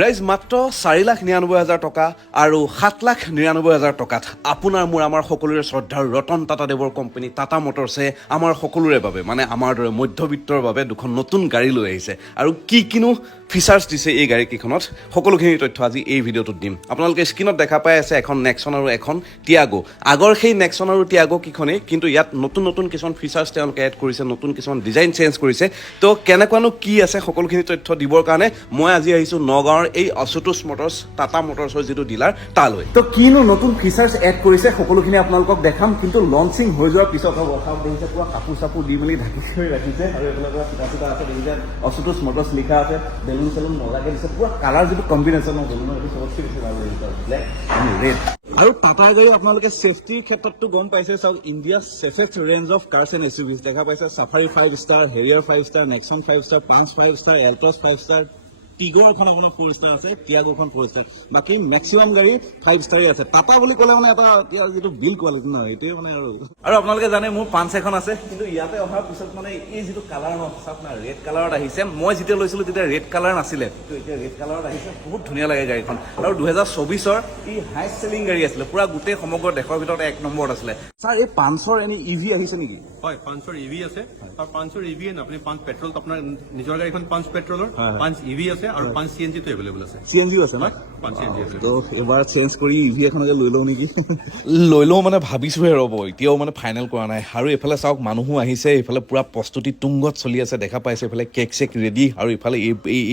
ৰাইজ মাত্ৰ 4,99,000 টকা আৰু 7,99,000 টকাত আপোনাৰ মোৰ আমাৰ সকলোৰে শ্ৰদ্ধাৰ ৰতন টাটাদেৱৰ কোম্পানী টাটা মটৰ্ছে আমাৰ সকলোৰে বাবে মানে আমাৰ দৰে মধ্যবিত্তৰ বাবে দুখন নতুন গাড়ী লৈ আহিছে আৰু কিনো ফিচাৰ্ছ দিছে এই গাড়ীকেইখনত সকলোখিনি তথ্য আজি এই ভিডিঅ'টোত দিম। আপোনালোকে স্ক্ৰীণত দেখা পাই আছে এখন নেক্সন আৰু এখন টিয়াগো। আগৰ সেই নেক্সন আৰু টিয়াগো কেইখনেই, কিন্তু ইয়াত নতুন কিছুমান ফিচাৰ্ছ তেওঁলোকে এড কৰিছে, নতুন কিছুমান ডিজাইন চেঞ্জ কৰিছে। তো কেনেকুৱানো কি আছে সকলোখিনি তথ্য দিবৰ কাৰণে মই আজি আহিছোঁ নগাঁৱৰ এই আশুতোষ মটৰ্ছ টাটা মটৰ্ছৰ যিটো ডিলাৰ তালৈ। তো কিনো নতুন ফিচাৰ্ছ এড কৰিছে সকলোখিনি আপোনালোকক দেখাম, কিন্তু লঞ্চিং হৈ যোৱাৰ পিছত হ'ব দেখিছে পুৰা কাপোৰ চাপোৰ দি মেলি ঢাকি কৰি ৰাখিছে আৰু এইফালে পুৰা চিধা আছে, দেখিছে আশুতোষ মটৰ্ছ লিখা আছে, বেলুন চেলুন মজাকে দিছে, পুৰা কালাৰ যিটো কম্বিনেশ্যন হয় বেলুনৰ সেইটো চবতকৈ বেছি ভাল লাগিছে, ব্লেক এণ্ড ৰেড। আৰু টাটাৰ গাড়ী আপোনালোকে ছেফটিৰ ক্ষেত্ৰততো গম পাইছে, চাওক India safest range of cars and SUVs দেখা পাইছে। Safari 5 star, Harrier 5 star, Nexon 5 star, Punch 5 star, Altroz 5 star, টিগৰখন আপোনাৰ 4 ষ্টাৰ আছে, টিয়াগোখন 4 ষ্টাৰ, বাকী মেক্সিমাম গাড়ী 5 ষ্টাৰেই আছে। টাটা বুলি ক'লে মানে এটা এতিয়া যিটো বিল কোৱালিটি নহয় এইটোৱে মানে আৰু আপোনালোকে জানে মোৰ পাঞ্চ এখন আছে, কিন্তু ইয়াতে অহাৰ পিছত মানে এই যিটো কালাৰ ন আপোনাৰ ৰেড কালাৰত আহিছে। মই যেতিয়া লৈছিলোঁ তেতিয়া ৰেড কালাৰ নাছিলে, কিন্তু এতিয়া ৰেড কালাৰত আহিছে, বহুত ধুনীয়া লাগে গাড়ীখন। আৰু 2024ৰ ই হাইষ্ট চেলিং গাড়ী আছিলে, পুৰা গোটেই সমগ্ৰ দেশৰ ভিতৰত 1 নম্বৰত আছিলে। ছাৰ এই পাঞ্চৰ এনে ইভি আহিছে নেকি? হয়, পাঞ্চৰ ইভি আছে। আৰু পাঞ্চৰ ইভি আপুনি পাঞ্চ পেট্ৰল আপোনাৰ নিজৰ গাড়ীখন পাঞ্চ পেট্ৰলৰ, পাঞ্চ ইভি আছে আৰু পাঞ্চ চিএনজি টো এভেইলেবল আছে। চিএনজিও আছে না? পাঞ্চ চিএনজি আছে। তো এবাৰ চেঞ্জ কৰি ইভি এখনকে লৈ লওঁ নেকি? লৈ লওঁ মানে ভাবিছোহে ৰ'ব, এতিয়াও মানে ফাইনেল কৰা নাই। আৰু এইফালে চাওক মানুহো আহিছে, এইফালে পুৰা প্ৰস্তুতি তুংগত চলি আছে দেখা পাইছে, এইফালে কেক চেক ৰেডি আৰু ইফালে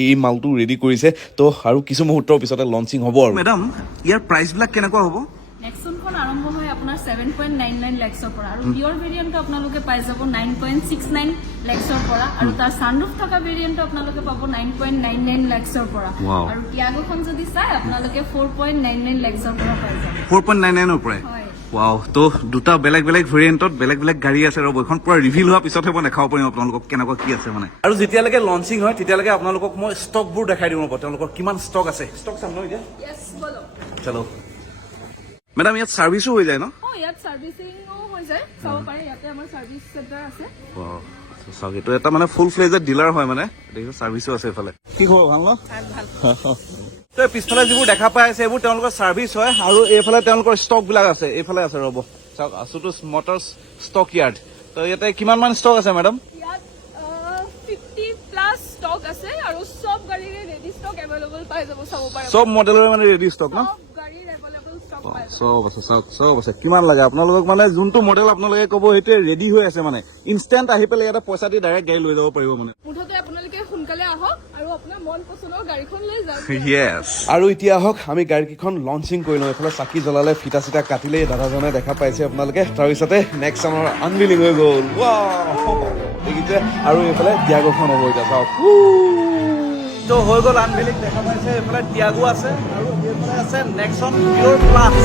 এই মালটো ৰেডি কৰিছে। তো আৰু কিছু মুহূৰ্তৰ পিছতে লঞ্চিং হ'ব। আৰু মেডাম ইয়াৰ প্ৰাইচবিলাক কেনেকুৱা হ'ব? নেক্সনখন আৰম্ভ হয় আপোনাৰ 7.99 লাখৰ পৰা আৰু পিয়ৰ ভেৰিয়েণ্টটো আপোনালোকে পাই যাব 9.69 লাখৰ পৰা আৰু তাৰ ছানৰুফ থকা ভেৰিয়েণ্টটো আপোনালোকে পাব 9.99 লাখৰ পৰা। আৰু টিয়াগোখন যদি চাই আপোনালোকে 4.99 লাখৰ পৰা পাই যাব। 4.99 পৰাই? হয়। ৱাও, তো দুটা বেলেগ ভেৰিয়েণ্টত বেলেগ গাড়ী আছে। ৰ'ব এইখন পুৰা ৰিভিল হোৱাৰ পিছতহে মই দেখাব পাৰিম আপোনালোকক কেনেকুৱা কি আছে মানে। আৰু যেতিয়ালৈকে লঞ্চিং হয় তেতিয়ালৈকে আপোনালোকক মই ষ্টকবোৰ দেখাই দিম ৰ'ব, তেওঁলোকৰ কিমান ষ্টক আছে। ষ্টক চাম ন এতিয়া? ইয়েছ, বলো। চলো মেডাম, ইয়াত ছাৰ্ভিচো হৈ যায় ন? ইয়াত ছাৰ্ভিচিঙো হৈ যায়, চাব পাৰে। ইয়াতে আমাৰ ছাৰ্ভিচ চেণ্টাৰ আছে। চাওক এইটো এটা মানে ফুল ফ্লেজড ডিলাৰ হয় মানে, দেখিছো ছাৰ্ভিচো আছে এইফালে। কি খবৰ, ভাল ন? তো পিছফালে যিবোৰ দেখা পাই আছে এইবোৰ তেওঁলোকৰ ছাৰ্ভিচ হয় আৰু এইফালে তেওঁলোকৰ ষ্টক বিলাক আছে। এইফালে আছে ৰ'ব, চাওক আশুতোষ মটৰ্ছ ষ্টক য়াৰ্ড। তো ইয়াতে কিমান মান ষ্টক আছে মেডাম? ইয়াত 50+ ষ্টক আছে আৰু সব গাড়ীৰে ৰেডি ষ্টক এভেইলেবল পাই যাব, চাব পাৰে। সব মডেলৰে মানে ৰেডি ষ্টক ন? সব গাড়ীৰ এভেইলেবল ষ্টক পাই যাব। চব আছে, চাওক চব আছে। কিমান লাগে আপোনালোকক, মানে যোনটো মডেল আপোনালোকে ক'ব সেইটোৱে ৰেডি হৈ আছে, মানে ইনষ্টেণ্ট আহি পেলাই ইয়াতে পইচা দি ডাইৰেক্ট গাড়ী লৈ যাব পাৰিব মানে। মুঠতে আপোনালোকে সোনকালে আহক আৰু আপোনাৰ মন পছন্দৰ গাড়ীখন লৈ যাওক। ইয়েছ। আৰু এতিয়া আহক আমি গাড়ীকেইখন লঞ্চিং কৰি লওঁ। এইফালে চাকি জ্বলালে, ফিটা চিটা কাটিলে, দাদাজনে দেখা পাইছে আপোনালোকে। তাৰপিছতে নেক্সনৰ আনভিলিং হৈ গ'ল, দেখিছে। আৰু এইফালে টিয়াগোখন হ'ব এতিয়া, চাওক। তো হৈ গ'ল আনভিলিং, দেখা পাইছে। এইফালে টিয়াগো আছে আৰু এইফালে আছে নেক্সন পিয়ৰ প্লাছ।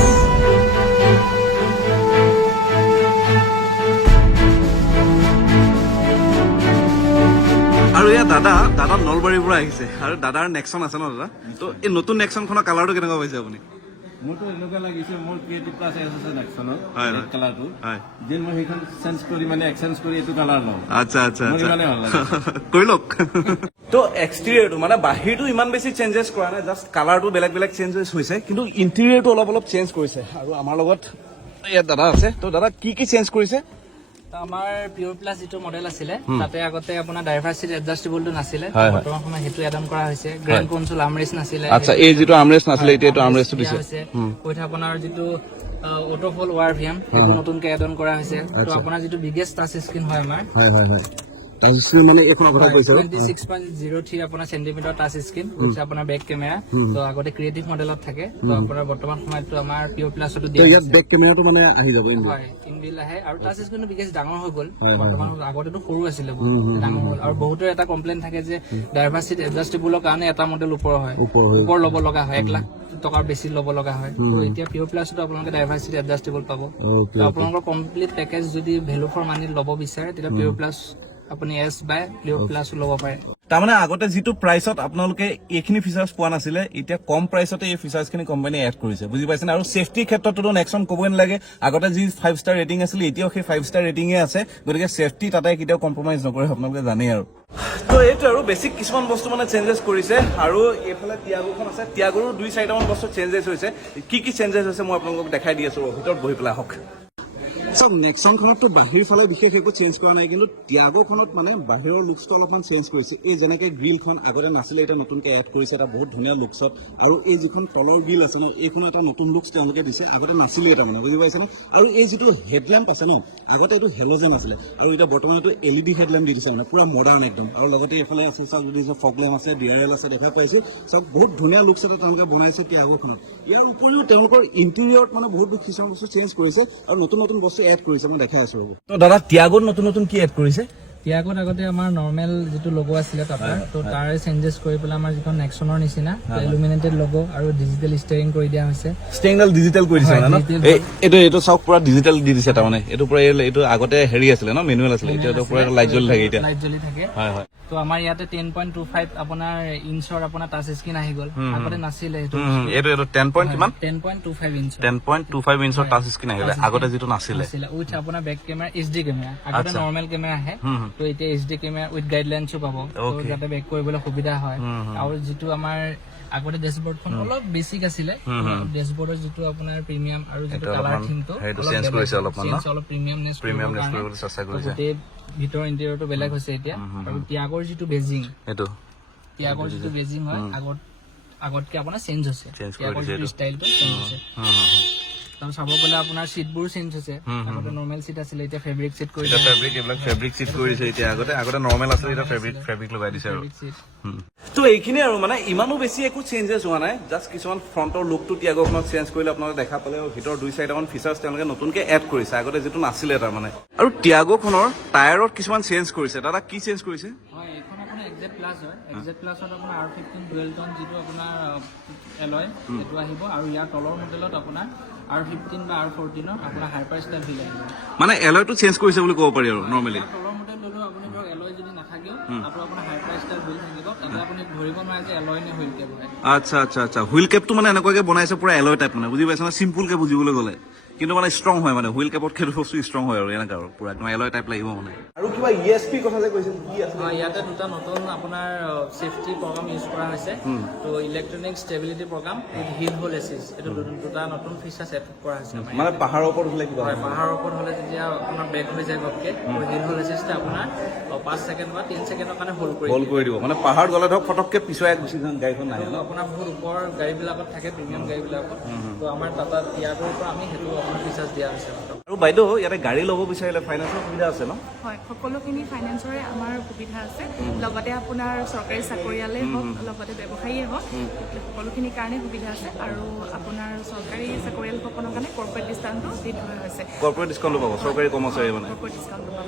আৰু এয়া দাদা নলবাৰীৰ পৰা আহিছে আৰু দাদাৰ নেক্সন আছে ন দাদা? তো এই নতুন নেক্সনখনৰ কালাৰটো কেনেকুৱা পাইছে আপুনি? মোৰতো এনেকুৱা লাগিছে, মোৰ ক্ৰিয়েটিভ প্লাছ আছে নেক্সনৰ হয়, ৰেড কালাৰটো, হয়। যেন মই সেইখন চেঞ্জ কৰি মানে এক্সচেঞ্জ কৰি এইটো কালাৰ লওঁ। আচ্ছা মোৰ ইমানেই ভাল লাগে। কৰি লওক। তো এক্সটেৰিয়ৰটো মানে বাহিৰটো ইমান বেছি চেঞ্জেছ কৰা নাই, জাষ্ট কালাৰটো বেলেগ চেঞ্জেছ হৈছে, কিন্তু ইণ্টেৰিয়ৰটো অলপ চেঞ্জ কৰিছে। আৰু আমাৰ লগত ইয়াত দাদা আছে। তো দাদা কি চেঞ্জ কৰিছে? আমাৰ পিয়ৰ প্লাছ যিটো মডেল আছিলে তাতে আগতে আপোনাৰ ড্ৰাইভাৰ চিট এডজাষ্টেবলটো নাছিলে, বৰ্তমান সময়ত সেইটো এড অন কৰা হৈছে। গ্ৰেণ্ড কনচোল আৰ্মৰেষ্ট নাছিলে, আচ্ছা এই যিটো আৰ্মৰেষ্ট নাছিলে এতিয়া এইটো আৰ্মৰেষ্টটো দিছে। উইথ আপোনাৰ যিটো অটো ফল ৱাৰ ভিএম সেইটো নতুনকে এড অন কৰা হৈছে। তো আপোনাৰ যিটো বিগেষ্ট টাচ স্ক্ৰীন হয় আমাৰ, মানে এইখনৰ কথা কৈছে 26.03 আপোনাৰ চেণ্টিমিটাৰ টাচ স্ক্ৰীন, উইথ আপোনাৰ বেক কেমেৰা। তো আগতে ক্ৰিয়েটিভ মডেলত থাকে, তো আপোনাৰ বৰ্তমান সময়তো আমাৰ পিয়ৰ প্লাছতো দিয়া ইয়াত বেক কেমেৰাটো মানে আহি যাব হয়, ইনবিল আহে। আৰু টাচ স্ক্ৰীনটো বিগেষ্ট ডাঙৰ হৈ গ'ল বৰ্তমান, আগতেতো সৰু আছিলে, ডাঙৰ হ'ল। আৰু বহুতৰ এটা কমপ্লেইন থাকে যে ড্ৰাইভাৰ চিট এডজাষ্টেবলৰ কাৰণে এটা মডেল ওপৰ হয়, ওপৰ ল'ব লগা হয়, 1 লাখ টকাৰ বেছি ল'ব লগা হয়। তো এতিয়া পিয়ৰ প্লাছতো আপোনালোকে ড্ৰাইভাৰ চিট এডজাষ্টেবল পাব। তো আপোনালোকৰ কমপ্লিট পেকেজ যদি ভেলু ফৰ মানি ল'ব বিচাৰে তেতিয়া পিয়ৰ প্লাছ আপুনি এছ বাই লিঅ' প্লাছো ল'ব পাৰে। তাৰমানে আগতে যিটো প্ৰাইচত আপোনালোকে এইখিনি ফিচাৰ্ছ পোৱা নাছিলে, এতিয়া কম প্ৰাইচতে এই ফিচাৰ্ছখিনি কোম্পানীয়ে এড কৰিছে, বুজি পাইছেনে? আৰু ছেফটিৰ ক্ষেত্ৰতো নেক্সন ক'বই নালাগে, আগতে যি 5 ষ্টাৰ ৰেটিং আছিলে এতিয়াও সেই 5 ষ্টাৰ ৰেটিঙে আছে, গতিকে ছেফটি তাতে কেতিয়াও কম্প্ৰমাইজ নকৰে, আপোনালোকে জানেই আৰু। তো এইটো আৰু বেছিক কিছুমান বস্তু মানে চেঞ্জেছ কৰিছে, আৰু এইফালে টিয়াগোখন আছে, টিয়াগোৰো 2-4টামান বস্তু চেঞ্জেছ হৈছে। কি চেঞ্জেছ হৈছে মই আপোনালোকক দেখাই দি আছোঁ, ভিতৰত বহি পেলাই আহক। চাওক, নেক্সনখনততো বাহিৰ ফালে বিশেষ একো চেঞ্জ কৰা নাই, কিন্তু টিয়াগোখনত মানে বাহিৰৰ লুকছটো অলপমান চেঞ্জ কৰিছে। এই যেনেকে গ্ৰিলখন আগতে নাছিলে, এতিয়া নতুনকে এড কৰিছে, এটা বহুত ধুনীয়া লুকছত। আৰু এই যিখন তলৰ গ্ৰিল আছে ন, এইখনো এটা নতুন লুকছ তেওঁলোকে দিছে, আগতে নাছিলে এটা মানে, বুজি পাইছেনে? আৰু এই যিটো হেডলেম্প আছে ন, আগতে এইটো হেল'জেন আছিলে, আৰু এতিয়া বৰ্তমান এইটো LED হেডলেম্প দি দিছে মানে, পুৰা মডাৰ্ণ একদম। আৰু লগতে এইফালে আছে চাওক, যদি ফগলেম্প আছে, DRL আছে, দেখা পাইছোঁ। চাওক, বহুত ধুনীয়া লুকছ এটা তেওঁলোকে বনাইছে টিয়াগোখনত। ইয়াৰ উপৰিও তেওঁলোকৰ ইণ্টেৰিয়ৰত মানে বহুত কিছুমান বস্তু চেঞ্জ কৰিছে, আৰু নতুন বস্তু এড কৰিছে, মই দেখাই আছো। তো দাদা, টিয়াগোত নতুন কি এড কৰিছে? টিয়াগোত আগতে আমাৰ নৰ্মেল যিটো লগো আছিলে টাটাৰ, তো তাৰে চেঞ্জেছ কৰি পেলাই আমাৰ যিখন নেক্সনৰ নিচিনা ইলুমিনেটেড লগো আৰু ডিজিটেল ষ্টেৰিং কৰি দিয়া হৈছে। ষ্টেৰিংডাল ডিজিটেল কৰি দিছে মানে, এইটো চাওক, পুৰা ডিজিটেল দি দিছে তাৰমানে। এইটো পুৰা এইটো আগতে হেৰি আছিলে ন, মেনুৱেল আছিলে, এতিয়া পুৰা লাইট জ্বলি থাকে। এতিয়া লাইট জ্বলি থাকে। হয়। তো আমাৰ ইয়াতে 10.25 আপোনাৰ ইঞ্চৰ আপোনাৰ টাচ স্ক্ৰীন আহি গ'ল, আগতে নাছিলে সেইটো। এইটো 10 পইণ্ট কিমান? 10.25 ইঞ্চৰ 10.25 ইঞ্চৰ টাচ স্ক্ৰীন আহিলে, আগতে যিটো নাছিলে। উইথ আপোনাৰ বেক কেমেৰা HD কেমেৰা, আগতে নৰ্মেল কেমেৰা আহে, তো এতিয়া HD কেমেৰা উইথ গাইডলাইনছো পাব, তো যাতে বেক কৰিবলৈ সুবিধা হয়। আৰু যিটো আমাৰ আগতে ডেছবৰ্ডখন অলপ বেছিক আছিলে, ডেছবৰ্ডৰ যিটো আপোনাৰ প্ৰিমিয়াম আৰু যিটো কালাৰ থিমটো অলপ প্ৰিমিয়ামনেছ কৰিবলৈ চেষ্টা কৰিছে। গোটেই ভিতৰ ইণ্টেৰিয়ৰটো বেলেগ হৈছে এতিয়া। আৰু টিয়াগোৰ যিটো বেজিং, টিয়াগোৰ যিটো বেজিং হয়, আগতকে আপোনাৰ চেঞ্জ হৈছে, টিয়াগোৰ যিটো ষ্টাইলটো চেঞ্জ হৈছে। তাৰপিছত চাব গ'লে আপোনাৰ চিটবোৰ চেঞ্জ হৈছে, আগতে নৰ্মেল চিট আছিলে, এতিয়া ফেব্ৰিক চিট কৰি দিছে। ফেব্ৰিক চিট কৰিছে এতিয়া, আগতে নৰ্মেল আছিলে, এতিয়া ফেব্ৰিক লগাই দিছে আৰু। তো এইখিনি আৰু মানে ইমানো বেছি একো চেঞ্জেছ হোৱা নাই, জাষ্ট কিছুমান ফ্ৰণ্টৰ লুকটো টিয়াগোখনত চেঞ্জ কৰিলে আপোনালোকে দেখা পালে, আৰু ভিতৰৰ 2-4টামান ফিচাৰ্ছ তেওঁলোকে নতুনকে এড কৰিছে, আগতে যিটো নাছিলে তাৰমানে। আৰু টিয়াগোখনৰ টায়াৰত কিছুমান চেঞ্জ কৰিছে। দাদা, কি চেঞ্জ কৰিছে? হয়, এইখন আপোনাৰ XZ প্লাছ হয়। XZ প্লাছত আপোনাৰ R15 ডুৱেল টন যিটো আপোনাৰ এলয় সেইটো আহিব, আৰু ইয়াৰ তলৰ মডেলত আপোনাৰ R15 বা R14 আপোনাৰ হাইপাৰ ষ্টাইল ফিল আহিব। মানে এলয়টো চেঞ্জ কৰিছে বুলি ক'ব পাৰি আৰু নৰ্মেলি। তলৰ মডেল ল'লেও আপুনি ধৰক এলয় যদি নাথাকেও আপোনাৰ হাইপাৰ ষ্টাইল হুইল থাকিব, তাতে আপুনি ধৰিব নোৱাৰে যে এলয় নে হুইল কেপ হয়। আচ্ছা, হুইল কেপটো মানে এনেকুৱাকে বনাইছে, পুৰা এলয় টাইপ মানে, বুজি পাইছে না? চিম্পুলকে বুজিবলৈ গ'লে, কিন্তু মানে ষ্ট্ৰং হয়, মানে হুইল কেপত সেইটো বস্তু ষ্ট্ৰং হয় আৰু এনেকা আৰু পুৰা একদম এলয় টাইপ লাগিব মানে। আৰু কিবা ESP কথা যে কৈছিল, কি আছে? ইয়াতে দুটা নতুন আপোনাৰ ছেফটি প্ৰগ্ৰাম ইউজ কৰা হৈছে, তো electronic stability program with hill hold assist, এইটো দুটা নতুন ফিচাৰ্ছ এড কৰা হৈছে। মানে পাহাৰৰ ওপৰত হ'লে কিবা হয়, পাহাৰৰ ওপৰত হ'লে যেতিয়া আপোনাৰ বেক হৈ যায় ঘপকে, হিল হোল এচিষ্টে আপোনাৰ 5 ছেকেণ্ড বা 3 ছেকেণ্ডৰ কাৰণে হোল্ড কৰি দিব। মানে পাহাৰত গ'লে ধৰক ফটককে পিছুৱাই গুচি যাওঁ, গাড়ীখন নাহে ন? আপোনাৰ বহুত ওপৰৰ গাড়ীবিলাকত থাকে, প্ৰিমিয়াম গাড়ীবিলাকত, তো আমাৰ টাটা টিয়াগোৰ পৰা আমি সেইটো আপোনাৰ ফিচাৰ্ছ দিয়া হৈছে। আৰু বাইদেউ, ইয়াতে গাড়ী ল'ব বিচাৰিলে ফাইনেন্সৰ সুবিধা আছে ন? হয়, সকলোখিনি ফাইনেন্সৰে আমাৰ সুবিধা আছে, লগতে আপোনাৰ চৰকাৰী চাকৰিয়ালেই হওক, লগতে ব্যৱসায়ীয়ে হওক, সকলোখিনিৰ কাৰণে সুবিধা আছে। আৰু আপোনাৰ চৰকাৰী চাকৰিয়ালসকলৰ কাৰণে কৰ্পৰেট ডিছকাউণ্টো দি থোৱা হৈছে। কৰ্পৰেট ডিছকাউণ্ট পাব চৰকাৰী কৰ্মচাৰী মানে? কৰ্পৰেট ডিছকাউণ্ট পাব।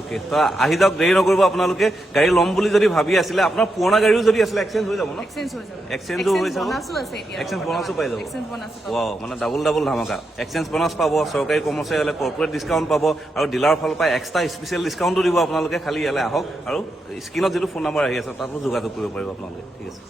অ'কে, তো আহি যাওক, দেৰি নকৰিব আপোনালোকে। গাড়ী ল'ম বুলি যদি ভাবি আছিলে, আপোনাৰ পুৰণা গাড়ীও যদি আছিলে, এক্সচেঞ্জ হৈ যাব ন? এক্সচেঞ্জো হৈ যাব, বনাছো আছে এতিয়া। এক্সচেঞ্জ বনাছো পাই যাব। এক্সচেঞ্জ বনাছো পাব। ৱাও, মানে ডাবল ধামাকা। এক্সচেঞ্জ বনাছ পাব, চৰকাৰী কৰ্মচাৰী হ'লে কৰ্পৰেট ডিছকাউণ্ট পাব, আৰু ডিলাৰৰ ফালৰ পৰা এক্সট্ৰা স্পেচিয়েল ডিছকাউণ্টো দিব আপোনালোকে। খালি ইয়ালৈ আহক, আৰু স্ক্ৰীণত যিটো ফোন নম্বৰ আহি আছে তাতো যোগাযোগ কৰিব পাৰিব আপোনালোকে। ঠিক আছে।